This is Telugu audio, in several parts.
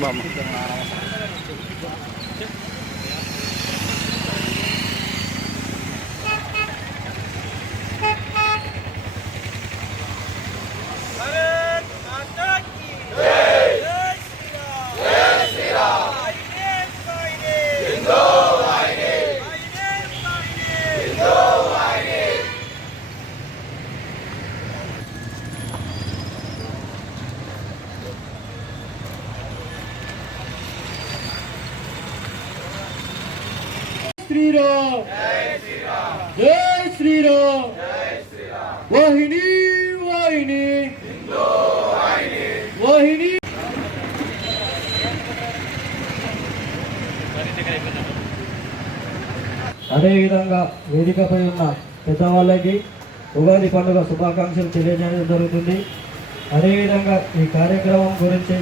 బామ్మ श्रीराम जय श्रीराम वाहिनी वाहिनी वाहिनी అదేవిధంగా వేదికపై ఉన్న పెద్దవాళ్ళకి ఉగాది పండుగ శుభాకాంక్షలు తెలియజేయడం జరుగుతుంది. అదేవిధంగా ఈ కార్యక్రమం గురించి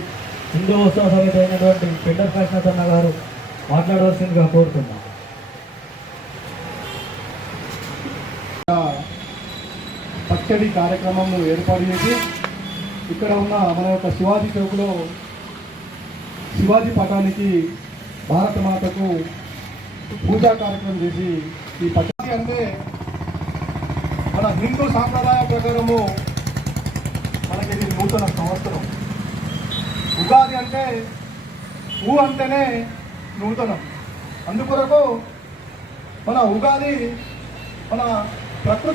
హిందూ ఉత్సవ సమితి అయినటువంటి పెండర్ కాశీనాథ్ అన్న గారు మాట్లాడవలసిందిగా కోరుతున్నాం. పచ్చడి కార్యక్రమం ఏర్పాటు చేసి ఇక్కడ ఉన్న మన యొక్క శివాజీ చౌక్లో శివాజీ పటానికి భారత మాతకు పూజా కార్యక్రమం చేసి ఈ పచ్చడి అంటే మన హిందూ సాంప్రదాయ ప్రకారము మనకి ఇది నూతన సంవత్సరం. ఉగాది అంటే అంటేనే నూతనం. అందుకొరకు మన ఉగాది మన ప్రకృతి